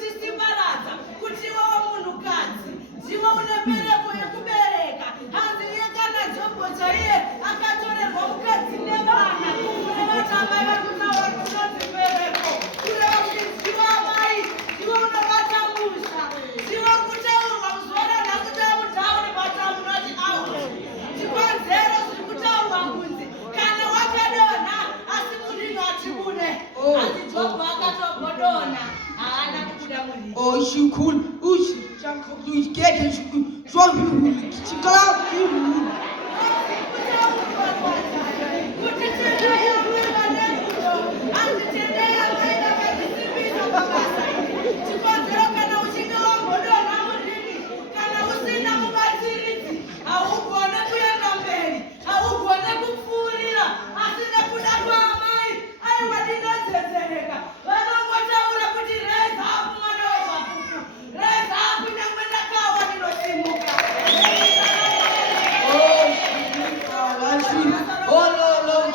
kuchisimbaraza kuti iwewe munhukadzi ndiwe une mbereko yekubereka. Hanzi iye kana Jobho chaiye akatorerwa mukadzi nevana unobata amai vakutaura kunonzi mbereko kureva kuti ndiwe amai ndiwe unobata musha ndiwe kutaurwa muzuva ranhasi mutauri batamunoti auti ndikwanzero zviri kutaurwa kunzi kana wakadonha asi murino hatibude. Hanzi Jobho akatobhodonha haana kubuda murino. Oh, she cool. Oh, she get it. She Oh, no, no,